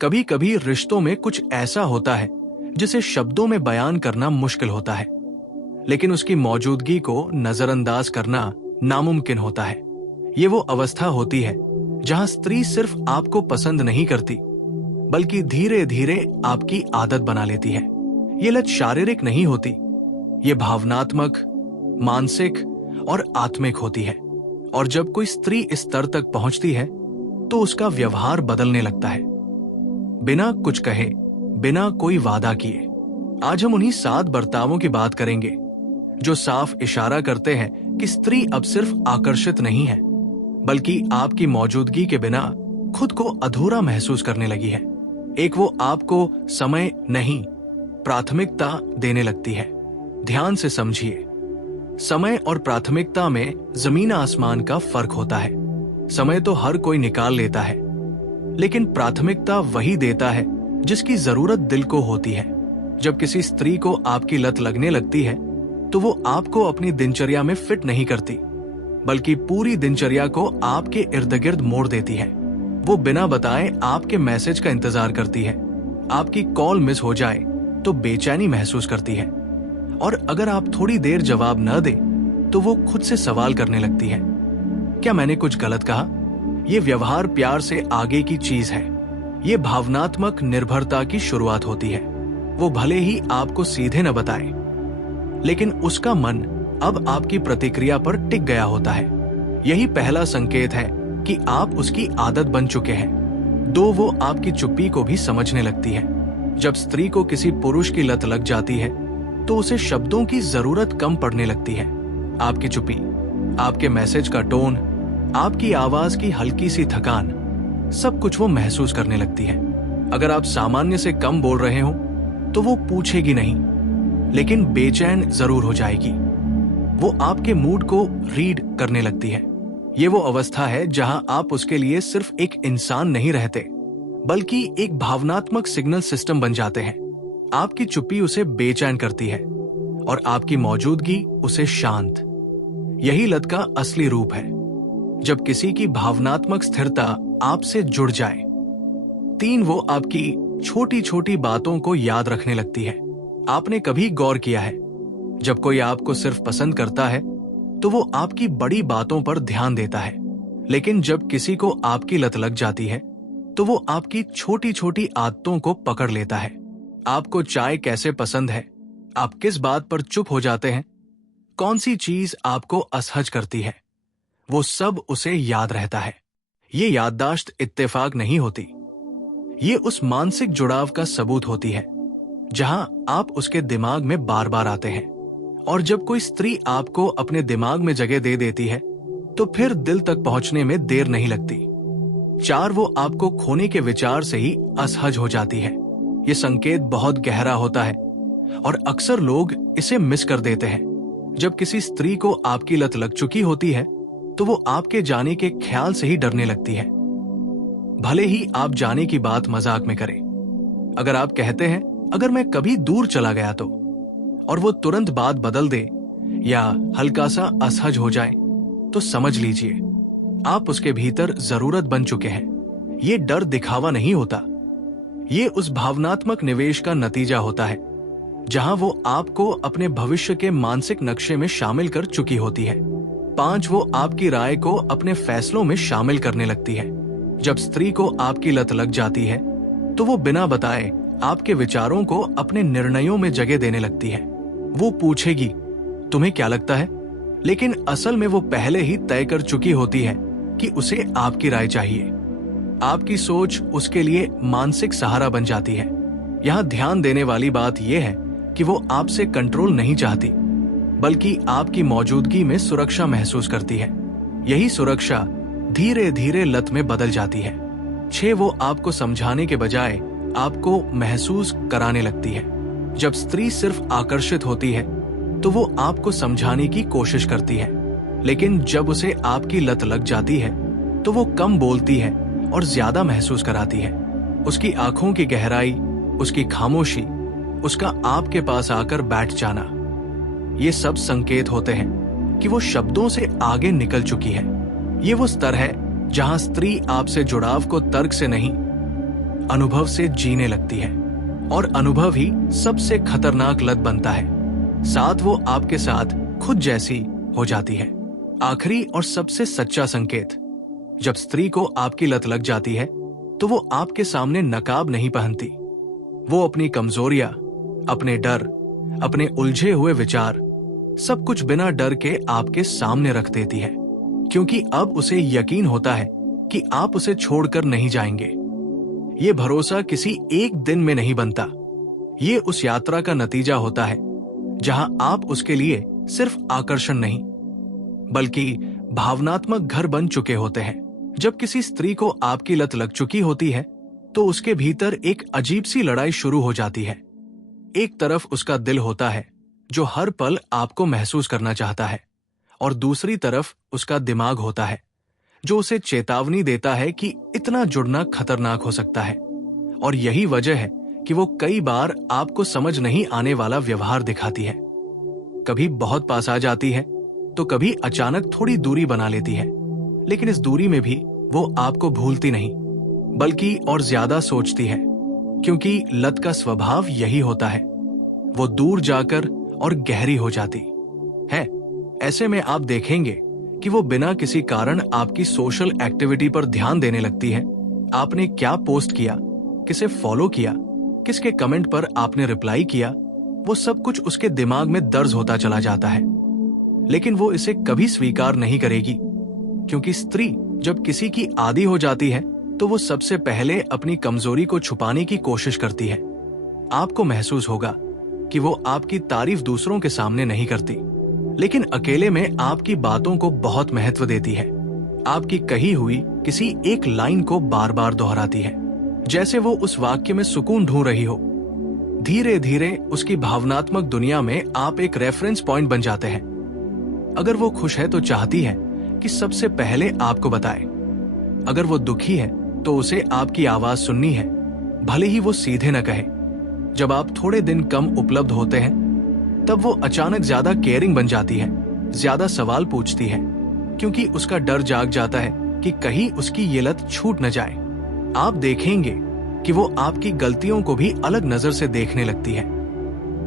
कभी कभी रिश्तों में कुछ ऐसा होता है जिसे शब्दों में बयान करना मुश्किल होता है, लेकिन उसकी मौजूदगी को नजरअंदाज करना नामुमकिन होता है। ये वो अवस्था होती है जहां स्त्री सिर्फ आपको पसंद नहीं करती, बल्कि धीरे धीरे आपकी आदत बना लेती है। ये लत शारीरिक नहीं होती, ये भावनात्मक, मानसिक और आत्मिक होती है। और जब कोई स्त्री इस स्तर तक पहुंचती है तो उसका व्यवहार बदलने लगता है, बिना कुछ कहे, बिना कोई वादा किए। आज हम उन्हीं 7 बर्तावों की बात करेंगे जो साफ इशारा करते हैं कि स्त्री अब सिर्फ आकर्षित नहीं है, बल्कि आपकी मौजूदगी के बिना खुद को अधूरा महसूस करने लगी है। एक, वो आपको समय नहीं, प्राथमिकता देने लगती है। ध्यान से समझिए, समय और प्राथमिकता में जमीन आसमान का फर्क होता है। समय तो हर कोई निकाल लेता है, लेकिन प्राथमिकता वही देता है जिसकी जरूरत दिल को होती है। जब किसी स्त्री को आपकी लत लगने लगती है तो वो आपको अपनी दिनचर्या में फिट नहीं करती, बल्कि पूरी दिनचर्या को आपके इर्द गिर्द मोड़ देती है। वो बिना बताए आपके मैसेज का इंतजार करती है, आपकी कॉल मिस हो जाए तो बेचैनी महसूस करती है, और अगर आप थोड़ी देर जवाब न दें तो वो खुद से सवाल करने लगती है, क्या मैंने कुछ गलत कहा? ये व्यवहार प्यार से आगे की चीज है। ये भावनात्मक निर्भरता की शुरुआत होती है। वो भले ही आपको सीधे न बताए, लेकिन उसका मन अब आपकी प्रतिक्रिया पर टिक गया होता है। यही पहला संकेत है कि आप उसकी आदत बन चुके हैं। 2, वो आपकी चुप्पी को भी समझने लगती है। जब स्त्री को किसी पुरुष की लत लग जाती है तो उसे शब्दों की जरूरत कम पड़ने लगती है। आपकी चुप्पी, आपके मैसेज का टोन, आपकी आवाज की हल्की सी थकान, सब कुछ वो महसूस करने लगती है। अगर आप सामान्य से कम बोल रहे हो तो वो पूछेगी नहीं, लेकिन बेचैन जरूर हो जाएगी। वो आपके मूड को रीड करने लगती है। ये वो अवस्था है जहां आप उसके लिए सिर्फ एक इंसान नहीं रहते, बल्कि एक भावनात्मक सिग्नल सिस्टम बन जाते हैं। आपकी चुप्पी उसे बेचैन करती है और आपकी मौजूदगी उसे शांत। यही लत का असली रूप है, जब किसी की भावनात्मक स्थिरता आपसे जुड़ जाए। 3, वो आपकी छोटी छोटी बातों को याद रखने लगती है। आपने कभी गौर किया है, जब कोई आपको सिर्फ पसंद करता है तो वो आपकी बड़ी बातों पर ध्यान देता है, लेकिन जब किसी को आपकी लत लग जाती है तो वो आपकी छोटी छोटी आदतों को पकड़ लेता है। आपको चाय कैसे पसंद है, आप किस बात पर चुप हो जाते हैं, कौन सी चीज आपको असहज करती है, वो सब उसे याद रहता है। ये याददाश्त इत्तेफाक नहीं होती, ये उस मानसिक जुड़ाव का सबूत होती है जहां आप उसके दिमाग में बार बार आते हैं। और जब कोई स्त्री आपको अपने दिमाग में जगह दे देती है तो फिर दिल तक पहुंचने में देर नहीं लगती। 4, वो आपको खोने के विचार से ही असहज हो जाती है। ये संकेत बहुत गहरा होता है और अक्सर लोग इसे मिस कर देते हैं। जब किसी स्त्री को आपकी लत लग चुकी होती है तो वो आपके जाने के ख्याल से ही डरने लगती है, भले ही आप जाने की बात मजाक में करें। अगर आप कहते हैं, अगर मैं कभी दूर चला गया तो, और वो तुरंत बात बदल दे या हल्का सा असहज हो जाए, तो समझ लीजिए आप उसके भीतर जरूरत बन चुके हैं। ये डर दिखावा नहीं होता, ये उस भावनात्मक निवेश का नतीजा होता है जहां वो आपको अपने भविष्य के मानसिक नक्शे में शामिल कर चुकी होती है। 5, वो आपकी राय को अपने फैसलों में शामिल करने लगती है। जब स्त्री को आपकी लत लग जाती है तो वो बिना बताए आपके विचारों को अपने निर्णयों में जगह देने लगती है। वो पूछेगी, तुम्हें क्या लगता है? लेकिन असल में वो पहले ही तय कर चुकी होती है कि उसे आपकी राय चाहिए। आपकी सोच उसके लिए मानसिक सहारा बन जाती है। यहाँ ध्यान देने वाली बात यह है कि वो आपसे कंट्रोल नहीं चाहती, बल्कि आपकी मौजूदगी में सुरक्षा महसूस करती है। यही सुरक्षा धीरे धीरे लत में बदल जाती है। 6, वो आपको समझाने के बजाय आपको महसूस कराने लगती है। जब स्त्री सिर्फ आकर्षित होती है तो वो आपको समझाने की कोशिश करती है, लेकिन जब उसे आपकी लत लग जाती है तो वो कम बोलती है और ज्यादा महसूस कराती है। उसकी आंखों की गहराई, उसकी खामोशी, उसका आपके पास आकर बैठ जाना, ये सब संकेत होते हैं कि वो शब्दों से आगे निकल चुकी है। ये वो स्तर है जहां स्त्री आपसे जुड़ाव को तर्क से नहीं, अनुभव से जीने लगती है और अनुभव ही सबसे खतरनाक लत बनता है। साथ वो आपके साथ खुद जैसी हो जाती है। आखिरी और सबसे सच्चा संकेत, जब स्त्री को आपकी लत लग जाती है तो वो आपके सामने नकाब नहीं पहनती। वो अपनी कमजोरियां, अपने डर, अपने उलझे हुए विचार, सब कुछ बिना डर के आपके सामने रख देती है, क्योंकि अब उसे यकीन होता है कि आप उसे छोड़कर नहीं जाएंगे। ये भरोसा किसी एक दिन में नहीं बनता। ये उस यात्रा का नतीजा होता है जहां आप उसके लिए सिर्फ आकर्षण नहीं बल्कि भावनात्मक घर बन चुके होते हैं। जब किसी स्त्री को आपकी लत लग चुकी होती है तो उसके भीतर एक अजीब सी लड़ाई शुरू हो जाती है। एक तरफ उसका दिल होता है जो हर पल आपको महसूस करना चाहता है, और दूसरी तरफ उसका दिमाग होता है जो उसे चेतावनी देता है कि इतना जुड़ना खतरनाक हो सकता है। और यही वजह है कि वो कई बार आपको समझ नहीं आने वाला व्यवहार दिखाती है। कभी बहुत पास आ जाती है तो कभी अचानक थोड़ी दूरी बना लेती है, लेकिन इस दूरी में भी वो आपको भूलती नहीं बल्कि और ज्यादा सोचती है, क्योंकि लत का स्वभाव यही होता है। वो दूर जाकर और गहरी हो जाती है। ऐसे में आप देखेंगे कि वो बिना किसी कारण आपकी सोशल एक्टिविटी पर ध्यान देने लगती है। आपने क्या पोस्ट किया, किसे फॉलो किया, किसके कमेंट पर आपने रिप्लाई किया, वो सब कुछ उसके दिमाग में दर्ज होता चला जाता है। लेकिन वो इसे कभी स्वीकार नहीं करेगी, क्योंकि स्त्री जब किसी की आदी हो जाती है तो वो सबसे पहले अपनी कमजोरी को छुपाने की कोशिश करती है। आपको महसूस होगा कि वो आपकी तारीफ दूसरों के सामने नहीं करती, लेकिन अकेले में आपकी बातों को बहुत महत्व देती है। आपकी कही हुई किसी एक लाइन को बार बार दोहराती है, जैसे वो उस वाक्य में सुकून ढूंढ रही हो। धीरे धीरे उसकी भावनात्मक दुनिया में आप एक रेफरेंस पॉइंट बन जाते हैं। अगर वो खुश है तो चाहती है कि सबसे पहले आपको बताए। अगर वो दुखी है तो उसे आपकी आवाज सुननी है, भले ही वो सीधे न कहे। जब आप थोड़े दिन कम उपलब्ध होते हैं तब वो अचानक ज्यादा केयरिंग बन जाती है, ज्यादा सवाल पूछती है, क्योंकि उसका डर जाग जाता है कि कहीं उसकी ये लत छूट न जाए। आप देखेंगे कि वो आपकी गलतियों को भी अलग नजर से देखने लगती है।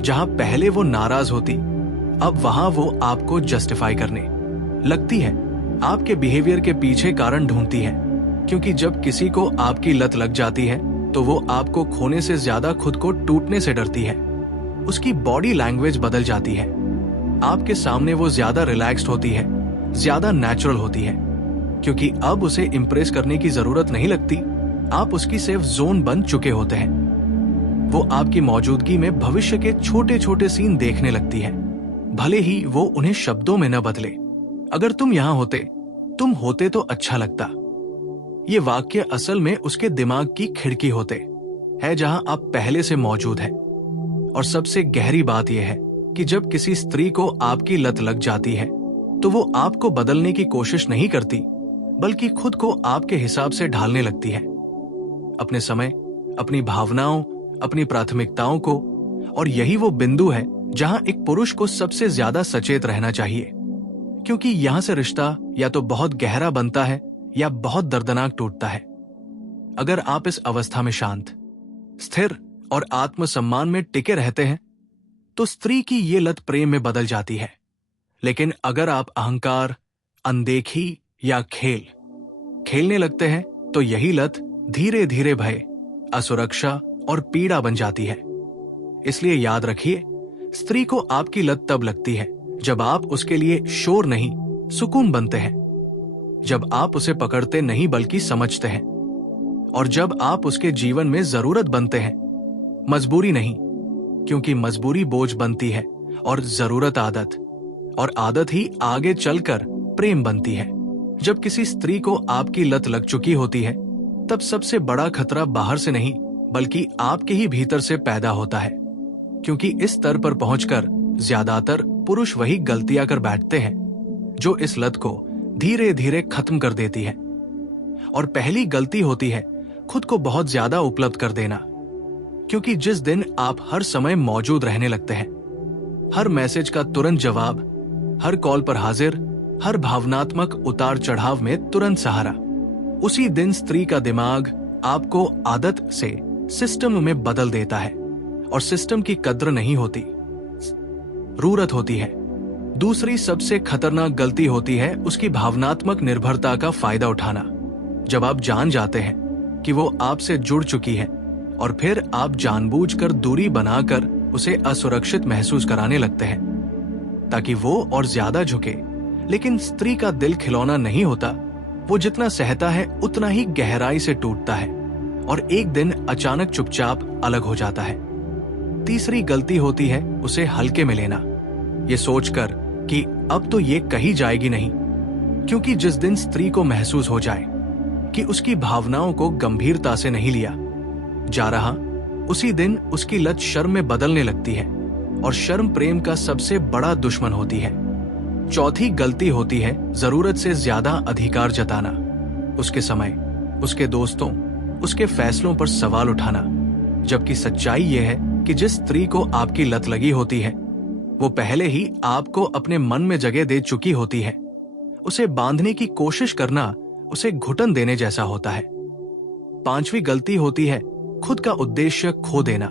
जहां पहले वो नाराज होती, अब वहां वो आपको जस्टिफाई करने लगती है। आपके बिहेवियर के पीछे कारण ढूंढती है, क्योंकि जब किसी को आपकी लत लग जाती है तो वो आपको खोने से ज्यादा खुद को टूटने से डरती है। उसकी बॉडी लैंग्वेज बदल जाती है। आपके सामने वो ज्यादा रिलैक्स्ड होती है, ज्यादा नेचुरल होती है, क्योंकि अब उसे इंप्रेस करने की जरूरत नहीं लगती। आप उसकी सेफ जोन बन चुके होते हैं। वो आपकी मौजूदगी में भविष्य के छोटे छोटे सीन देखने लगती है, भले ही वो उन्हें शब्दों में न बदले। अगर तुम यहां होते, तुम होते तो अच्छा लगता। ये वाक्य असल में उसके दिमाग की खिड़की होते है जहां आप पहले से मौजूद हैं। और सबसे गहरी बात यह है कि जब किसी स्त्री को आपकी लत लग जाती है तो वो आपको बदलने की कोशिश नहीं करती, बल्कि खुद को आपके हिसाब से ढालने लगती है। अपने समय, अपनी भावनाओं, अपनी प्राथमिकताओं को। और यही वो बिंदु है जहां एक पुरुष को सबसे ज्यादा सचेत रहना चाहिए, क्योंकि यहां से रिश्ता या तो बहुत गहरा बनता है या बहुत दर्दनाक टूटता है। अगर आप इस अवस्था में शांत, स्थिर और आत्मसम्मान में टिके रहते हैं तो स्त्री की ये लत प्रेम में बदल जाती है। लेकिन अगर आप अहंकार, अनदेखी या खेलने लगते हैं तो यही लत धीरे धीरे भय, असुरक्षा और पीड़ा बन जाती है। इसलिए याद रखिए, स्त्री को आपकी लत तब लगती है जब आप उसके लिए शोर नहीं, सुकून बनते हैं। जब आप उसे पकड़ते नहीं बल्कि समझते हैं। और जब आप उसके जीवन में जरूरत बनते हैं, मजबूरी नहीं, क्योंकि मजबूरी बोझ बनती है और जरूरत आदत, और आदत ही आगे चलकर प्रेम बनती है। जब किसी स्त्री को आपकी लत लग चुकी होती है तब सबसे बड़ा खतरा बाहर से नहीं बल्कि आपके ही भीतर से पैदा होता है, क्योंकि इस स्तर पर पहुंचकर ज्यादातर पुरुष वही गलतियां कर बैठते हैं जो इस लत को धीरे धीरे खत्म कर देती है। और पहली गलती होती है खुद को बहुत ज्यादा उपलब्ध कर देना, क्योंकि जिस दिन आप हर समय मौजूद रहने लगते हैं, हर मैसेज का तुरंत जवाब, हर कॉल पर हाजिर, हर भावनात्मक उतार चढ़ाव में तुरंत सहारा, उसी दिन स्त्री का दिमाग आपको आदत से सिस्टम में बदल देता है और सिस्टम की कद्र नहीं होती, जरूरत होती है। दूसरी सबसे खतरनाक गलती होती है उसकी भावनात्मक निर्भरता का फायदा उठाना। जब आप जान जाते हैं कि वो आपसे जुड़ चुकी है और फिर आप जानबूझकर दूरी बनाकर उसे असुरक्षित महसूस कराने लगते हैं ताकि वो और ज्यादा झुके। लेकिन स्त्री का दिल खिलौना नहीं होता, वो जितना सहता है उतना ही गहराई से टूटता है और एक दिन अचानक चुपचाप अलग हो जाता है। तीसरी गलती होती है उसे हल्के में लेना, ये सोचकर कि अब तो ये कही जाएगी नहीं, क्योंकि जिस दिन स्त्री को महसूस हो जाए कि उसकी भावनाओं को गंभीरता से नहीं लिया जा रहा, उसी दिन उसकी लत शर्म में बदलने लगती है और शर्म प्रेम का सबसे बड़ा दुश्मन होती है। चौथी गलती होती है जरूरत से ज्यादा अधिकार जताना, उसके समय, उसके दोस्तों, उसके फैसलों पर सवाल उठाना। जबकि सच्चाई यह है कि जिस स्त्री को आपकी लत लगी होती है वो पहले ही आपको अपने मन में जगह दे चुकी होती है। उसे बांधने की कोशिश करना उसे घुटन देने जैसा होता है। पांचवी गलती होती है खुद का उद्देश्य खो देना,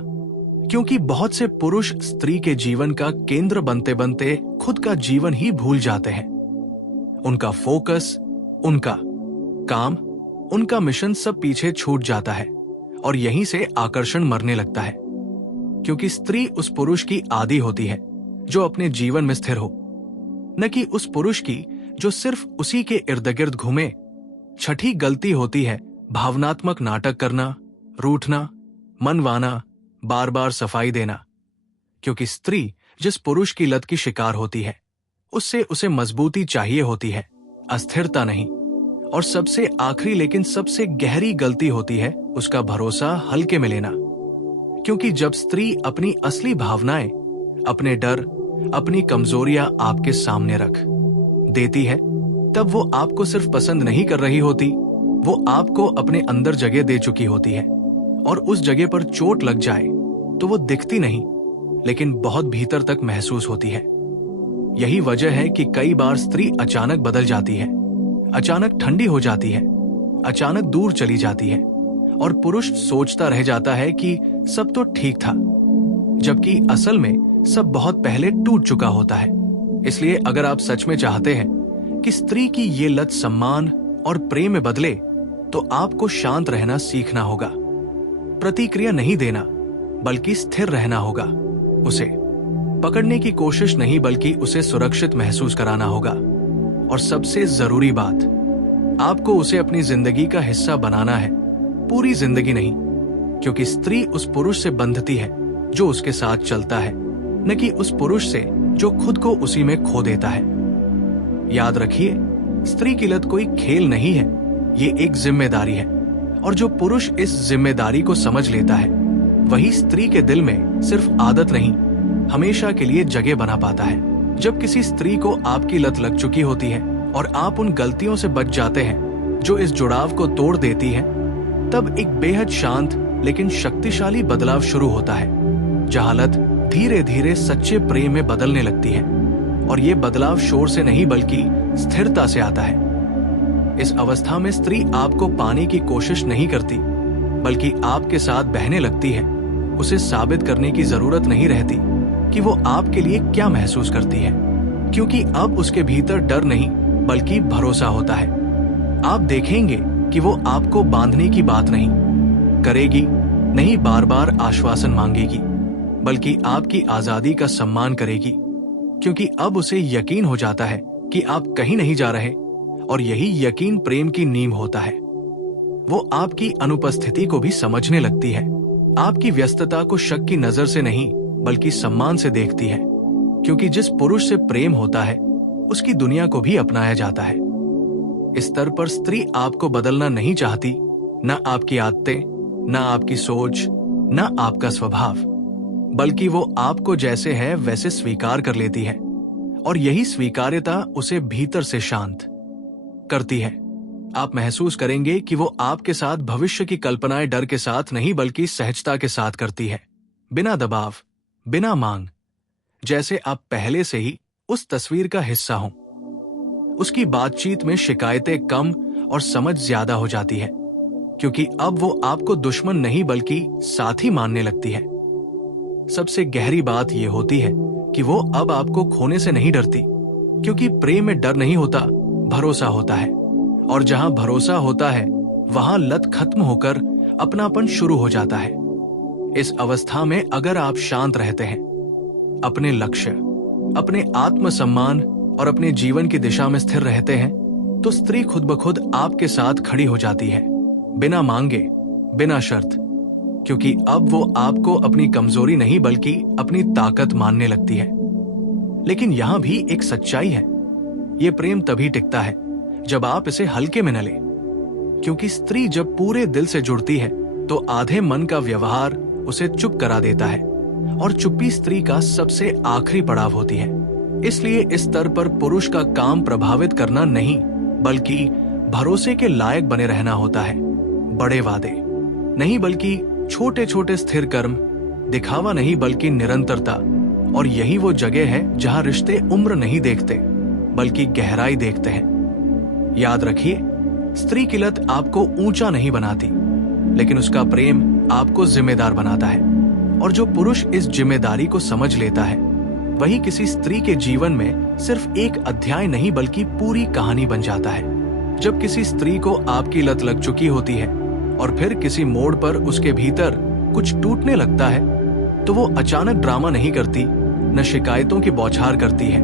क्योंकि बहुत से पुरुष स्त्री के जीवन का केंद्र बनते बनते खुद का जीवन ही भूल जाते हैं। उनका फोकस, उनका काम, उनका मिशन सब पीछे छूट जाता है और यहीं से आकर्षण मरने लगता है, क्योंकि स्त्री उस पुरुष की आदी होती है जो अपने जीवन में स्थिर हो, न कि उस पुरुष की जो सिर्फ उसी के इर्द गिर्द घूमे। छठी गलती होती है भावनात्मक नाटक करना, रूठना, मनवाना, बार बार सफाई देना, क्योंकि स्त्री जिस पुरुष की लत की शिकार होती है उससे उसे मजबूती चाहिए होती है, अस्थिरता नहीं। और सबसे आखिरी लेकिन सबसे गहरी गलती होती है उसका भरोसा हल्के में लेना, क्योंकि जब स्त्री अपनी असली भावनाएं, अपने डर, अपनी कमजोरियां आपके सामने रख देती है, तब वो आपको सिर्फ पसंद नहीं कर रही होती, वो आपको अपने अंदर जगह दे चुकी होती है। और उस जगह पर चोट लग जाए तो वो दिखती नहीं, लेकिन बहुत भीतर तक महसूस होती है। यही वजह है कि कई बार स्त्री अचानक बदल जाती है, अचानक ठंडी हो जाती है, अचानक दूर चली जाती है और पुरुष सोचता रह जाता है कि सब तो ठीक था, जबकि असल में सब बहुत पहले टूट चुका होता है। इसलिए अगर आप सच में चाहते हैं कि स्त्री की ये लत सम्मान और प्रेम में बदले, तो आपको शांत रहना सीखना होगा, प्रतिक्रिया नहीं देना बल्कि स्थिर रहना होगा, उसे पकड़ने की कोशिश नहीं बल्कि उसे सुरक्षित महसूस कराना होगा। और सबसे जरूरी बात, आपको उसे अपनी जिंदगी का हिस्सा बनाना है, पूरी जिंदगी नहीं, क्योंकि स्त्री उस पुरुष से बंधती है जो उसके साथ चलता है, न कि उस पुरुष से जो खुद को उसी में खो देता है। याद रखिए, स्त्री की लत कोई खेल नहीं है, ये एक जिम्मेदारी है, और जो पुरुष इस जिम्मेदारी को समझ लेता है वही स्त्री के दिल में सिर्फ आदत नहीं, हमेशा के लिए जगह बना पाता है। जब किसी स्त्री को आपकी लत लग चुकी होती है और आप उन गलतियों से बच जाते हैं जो इस जुड़ाव को तोड़ देती हैं, तब एक बेहद शांत लेकिन शक्तिशाली बदलाव शुरू होता है, जहां लत धीरे धीरे सच्चे प्रेम में बदलने लगती है। और ये बदलाव शोर से नहीं बल्कि स्थिरता से आता है। इस अवस्था में स्त्री आपको पाने की कोशिश नहीं करती, बल्कि आपके साथ बहने लगती है। उसे साबित करने की जरूरत नहीं रहती कि वो आपके लिए क्या महसूस करती है, क्योंकि अब उसके भीतर डर नहीं बल्कि भरोसा होता है। आप देखेंगे कि वो आपको बांधने की बात नहीं करेगी, नहीं बार बार आश्वासन मांगेगी, बल्कि आपकी आजादी का सम्मान करेगी, क्योंकि अब उसे यकीन हो जाता है कि आप कहीं नहीं जा रहे, और यही यकीन प्रेम की नींव होता है। वो आपकी अनुपस्थिति को भी समझने लगती है, आपकी व्यस्तता को शक की नजर से नहीं बल्कि सम्मान से देखती है, क्योंकि जिस पुरुष से प्रेम होता है उसकी दुनिया को भी अपनाया जाता है। इस स्तर पर स्त्री आपको बदलना नहीं चाहती, न आपकी आदतें, न आपकी सोच, न आपका स्वभाव, बल्कि वो आपको जैसे है वैसे स्वीकार कर लेती है, और यही स्वीकार्यता उसे भीतर से शांत करती है। आप महसूस करेंगे कि वो आपके साथ भविष्य की कल्पनाएं डर के साथ नहीं बल्कि सहजता के साथ करती है, बिना दबाव, बिना मांग, जैसे आप पहले से ही उस तस्वीर का हिस्सा हों। उसकी बातचीत में शिकायतें कम और समझ ज्यादा हो जाती है, क्योंकि अब वो आपको दुश्मन नहीं बल्कि साथी मानने लगती है। सबसे गहरी बात यह होती है कि वो अब आपको खोने से नहीं डरती, क्योंकि प्रेम में डर नहीं होता, भरोसा होता है। और जहां भरोसा होता है वहां लत खत्म होकर अपनापन शुरू हो जाता है। इस अवस्था में अगर आप शांत रहते हैं, अपने लक्ष्य, अपने आत्मसम्मान और अपने जीवन की दिशा में स्थिर रहते हैं, तो स्त्री खुद ब खुद आपके साथ खड़ी हो जाती है, बिना मांगे, बिना शर्त, क्योंकि अब वो आपको अपनी कमजोरी नहीं बल्कि अपनी ताकत मानने लगती है। लेकिन यहां भी एक सच्चाई है, ये प्रेम तभी टिकता है जब आप इसे हल्के में न लें, क्योंकि स्त्री जब पूरे दिल से जुड़ती है तो आधे मन का व्यवहार उसे चुप करा देता है, और चुप्पी स्त्री का सबसे आखिरी पड़ाव होती है। इसलिए इस स्तर पर पुरुष का काम प्रभावित करना नहीं बल्कि भरोसे के लायक बने रहना होता है। बड़े वादे नहीं बल्कि छोटे छोटे स्थिर कर्म, दिखावा नहीं बल्कि निरंतरता। और यही वो जगह है जहां रिश्ते उम्र नहीं देखते बल्कि गहराई देखते हैं। याद रखिए, स्त्री की लत आपको ऊंचा नहीं बनाती, लेकिन उसका प्रेम आपको जिम्मेदार बनाता है। और जो पुरुष इस जिम्मेदारी को समझ लेता है, वही किसी स्त्री के जीवन में सिर्फ एक अध्याय नहीं बल्कि पूरी कहानी बन जाता है। जब किसी स्त्री को आपकी लत लग चुकी होती है और फिर किसी मोड़ पर उसके भीतर कुछ टूटने लगता है, तो वो अचानक ड्रामा नहीं करती, न शिकायतों की बौछार करती है,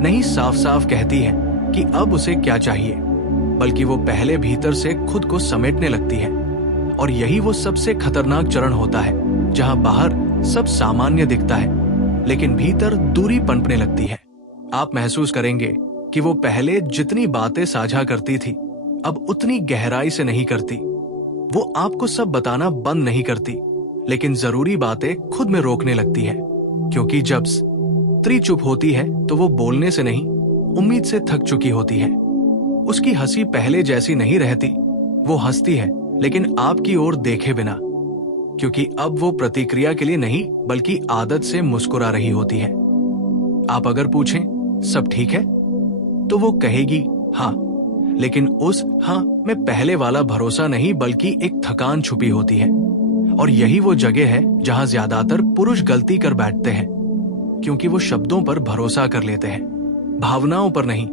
नहीं साफ साफ कहती है कि अब उसे क्या चाहिए, बल्कि वो पहले भीतर से खुद को समेटने लगती है। और यही वो सबसे खतरनाक चरण होता है, जहां बाहर सब सामान्य दिखता है लेकिन भीतर दूरी पनपने लगती है। आप महसूस करेंगे कि वो पहले जितनी बातें साझा करती थी, अब उतनी गहराई से नहीं करती। वो आपको सब बताना बंद नहीं करती, लेकिन जरूरी बातें खुद में रोकने लगती है, क्योंकि जब स्त्री चुप होती है तो वो बोलने से नहीं, उम्मीद से थक चुकी होती है। उसकी हंसी पहले जैसी नहीं रहती, वो हंसती है लेकिन आपकी ओर देखे बिना, क्योंकि अब वो प्रतिक्रिया के लिए नहीं बल्कि आदत से मुस्कुरा रही होती है। आप अगर पूछें सब ठीक है, तो वो कहेगी हाँ, लेकिन उस हाँ में पहले वाला भरोसा नहीं बल्कि एक थकान छुपी होती है। और यही वो जगह है जहां ज्यादातर पुरुष गलती कर बैठते हैं, क्योंकि वो शब्दों पर भरोसा कर लेते हैं, भावनाओं पर नहीं।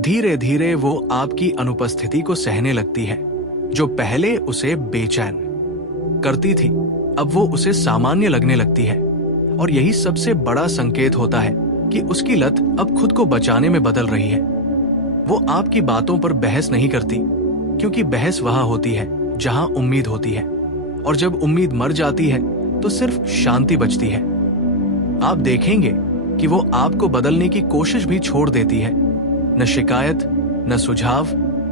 धीरे धीरे वो आपकी अनुपस्थिति को सहने लगती है, जो पहले उसे बेचैन करती थी, अब वो उसे सामान्य लगने लगती है। और यही सबसे बड़ा संकेत होता है कि उसकी लत अब खुद को बचाने में बदल रही है। वो आपकी बातों पर बहस नहीं करती, क्योंकि बहस वहां होती है जहां उम्मीद होती है, और जब उम्मीद मर जाती है तो सिर्फ शांति बचती है। आप देखेंगे कि वो आपको बदलने की कोशिश भी छोड़ देती है, न शिकायत, न सुझाव,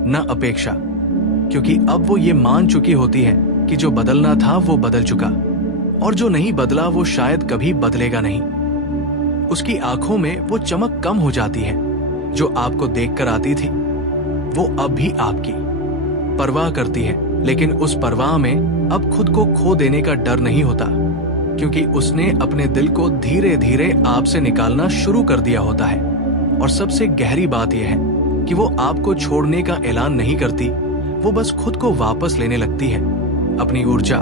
न अपेक्षा, क्योंकि अब वो ये मान चुकी होती है कि जो बदलना था वो बदल चुका, और जो नहीं बदला वो शायद कभी बदलेगा नहीं। उसकी आंखों में वो चमक कम हो जाती है जो आपको देखकर आती थी। वो अब भी आपकी परवाह करती है, लेकिन उस परवाह में अब खुद को खो देने का डर नहीं होता, क्योंकि उसने अपने दिल को धीरे धीरे आपसे निकालना शुरू कर दिया होता है। और सबसे गहरी बात यह है कि वो आपको छोड़ने का ऐलान नहीं करती, वो बस खुद को वापस लेने लगती है, अपनी ऊर्जा,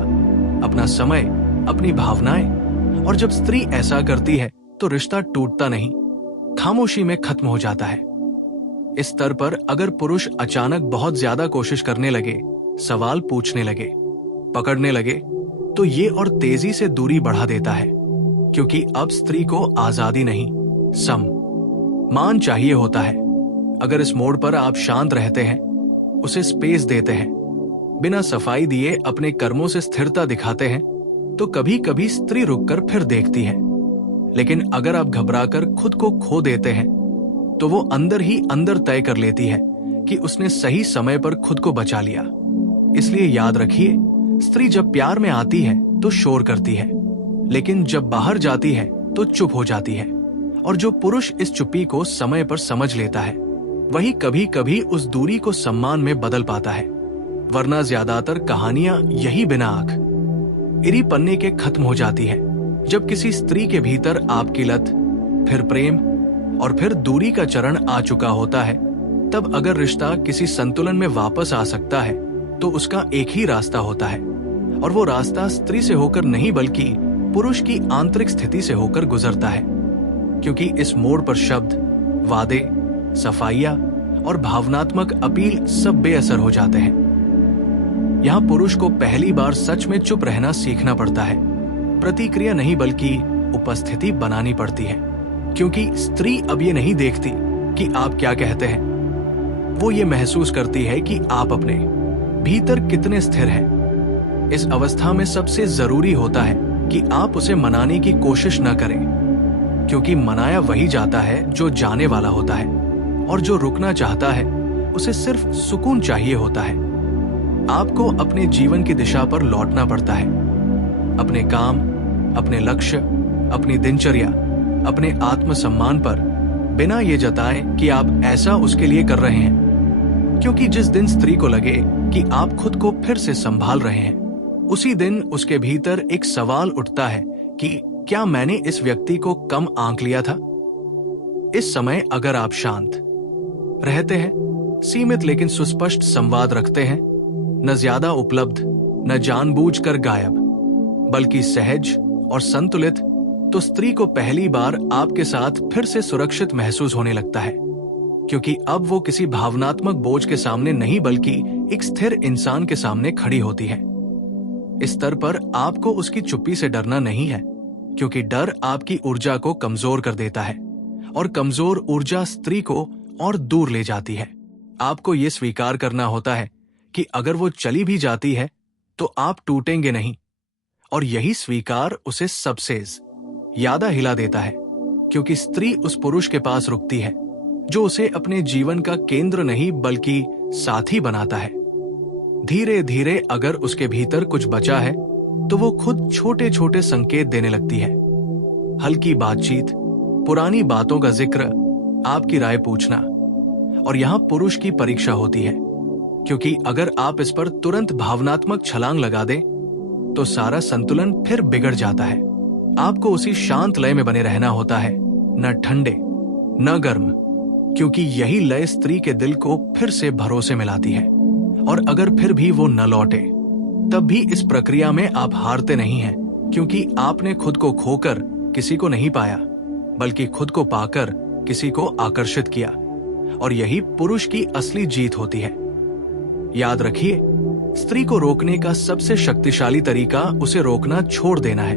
अपना समय, अपनी भावनाएं। और जब स्त्री ऐसा करती है तो रिश्ता टूटता नहीं, खामोशी में खत्म हो जाता है। इस स्तर पर अगर पुरुष अचानक बहुत ज्यादा कोशिश करने लगे, सवाल पूछने लगे, पकड़ने लगे, तो ये और तेजी से दूरी बढ़ा देता है, क्योंकि अब स्त्री को आजादी नहीं, सम्मान चाहिए होता है। अगर इस मोड़ पर आप शांत रहते हैं, उसे स्पेस देते हैं, बिना सफाई दिए अपने कर्मों से स्थिरता दिखाते हैं, तो कभी कभी स्त्री रुककर फिर देखती है। लेकिन अगर आप घबराकर खुद को खो देते हैं, तो वो अंदर ही अंदर तय कर लेती है कि उसने सही समय पर खुद को बचा लिया। इसलिए याद रखिए, स्त्री जब प्यार में आती है तो शोर करती है, लेकिन जब बाहर जाती है तो चुप हो जाती है। और जो पुरुष इस चुप्पी को समय पर समझ लेता है, वही कभी कभी उस दूरी को सम्मान में बदल पाता है। वरना ज्यादातर कहानियां यही बिना आंख इरी पन्ने के खत्म हो जाती है। जब किसी स्त्री के भीतर आपकी लत, फिर प्रेम और फिर दूरी का चरण आ चुका होता है, तब अगर रिश्ता किसी संतुलन में वापस आ सकता है, तो उसका एक ही रास्ता होता है, और वो रास्ता स्त्री से होकर नहीं बल्कि पुरुष की आंतरिक स्थिति से होकर गुजरता है। क्योंकि इस मोड़ पर शब्द, वादे, सफाइयां और भावनात्मक अपील सब बेअसर हो जाते हैं। यहां पुरुष को पहली बार सच में चुप रहना सीखना पड़ता है, प्रतिक्रिया नहीं बल्कि उपस्थिति बनानी पड़ती है। क्योंकि स्त्री अब ये नहीं देखती कि आप क्या कहते हैं, वो ये महसूस करती है कि आप अपने भीतर कितने स्थिर हैं। इस अवस्था में सबसे जरूरी होता है कि आप उसे मनाने की कोशिश न करें, क्योंकि मनाया वही जाता है जो जाने वाला होता है, और जो रुकना चाहता है उसे सिर्फ सुकून चाहिए होता है। आपको अपने जीवन की दिशा पर लौटना पड़ता है, अपने काम, अपने लक्ष्य, अपनी दिनचर्या, अपने आत्मसम्मान पर, बिना ये जताएं कि आप ऐसा उसके लिए कर रहे हैं। क्योंकि जिस दिन स्त्री को लगे कि आप खुद को फिर से संभाल रहे हैं, उसी दिन उसके भीतर एक सवाल उठता है कि क्या मैंने इस व्यक्ति को कम आंक लिया था? इस समय अगर आप शांत रहते हैं, सीमित लेकिन सुस्पष्ट संवाद रखते हैं, न ज्यादा उपलब्ध, न जानबूझकर गायब, बल्कि सहज और संतुलित, तो स्त्री को पहली बार आपके साथ फिर से सुरक्षित महसूस होने लगता है। क्योंकि अब वो किसी भावनात्मक बोझ के सामने नहीं बल्कि एक स्थिर इंसान के सामने खड़ी होती है। इस स्तर पर आपको उसकी चुप्पी से डरना नहीं है, क्योंकि डर आपकी ऊर्जा को कमजोर कर देता है, और कमजोर ऊर्जा स्त्री को और दूर ले जाती है। आपको ये स्वीकार करना होता है कि अगर वो चली भी जाती है तो आप टूटेंगे नहीं, और यही स्वीकार उसे सबसे ज्यादा हिला देता है। क्योंकि स्त्री उस पुरुष के पास रुकती है जो उसे अपने जीवन का केंद्र नहीं बल्कि साथी बनाता है। धीरे धीरे अगर उसके भीतर कुछ बचा है तो वो खुद छोटे छोटे संकेत देने लगती है। हल्की बातचीत, पुरानी बातों का जिक्र, आपकी राय पूछना। और यहां पुरुष की परीक्षा होती है, क्योंकि अगर आप इस पर तुरंत भावनात्मक छलांग लगा दें तो सारा संतुलन फिर बिगड़ जाता है। आपको उसी शांत लय में बने रहना होता है, न ठंडे न गर्म, क्योंकि यही लय स्त्री के दिल को फिर से भरोसे में लाती है। और अगर फिर भी वो न लौटे, तब भी इस प्रक्रिया में आप हारते नहीं हैं, क्योंकि आपने खुद को खोकर किसी को नहीं पाया, बल्कि खुद को पाकर किसी को आकर्षित किया। और यही पुरुष की असली जीत होती है। याद रखिए, स्त्री को रोकने का सबसे शक्तिशाली तरीका उसे रोकना छोड़ देना है,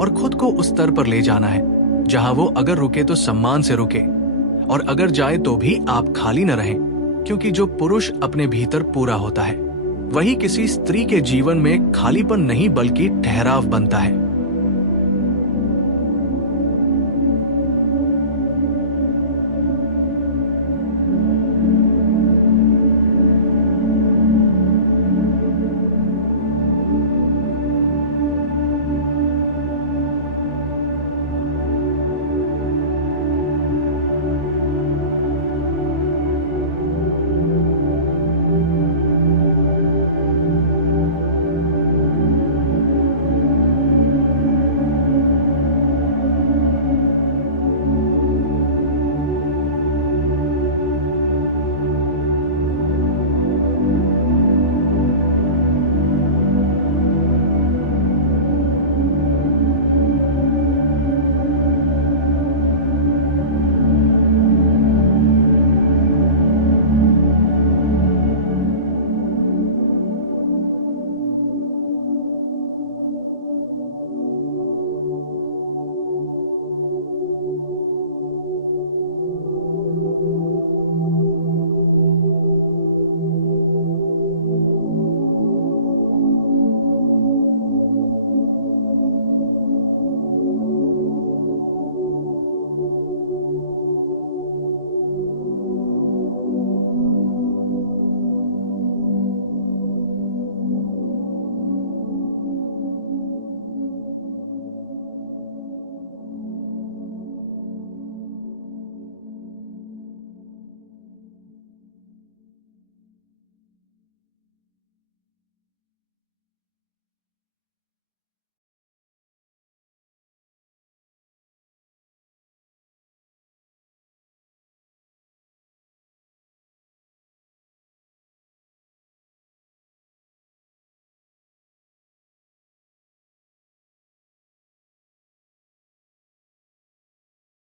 और खुद को उस स्तर पर ले जाना है जहां वो अगर रुके तो सम्मान से रुके, और अगर जाए तो भी आप खाली न रहें। क्योंकि जो पुरुष अपने भीतर पूरा होता है, वही किसी स्त्री के जीवन में खालीपन नहीं बल्कि ठहराव बनता है।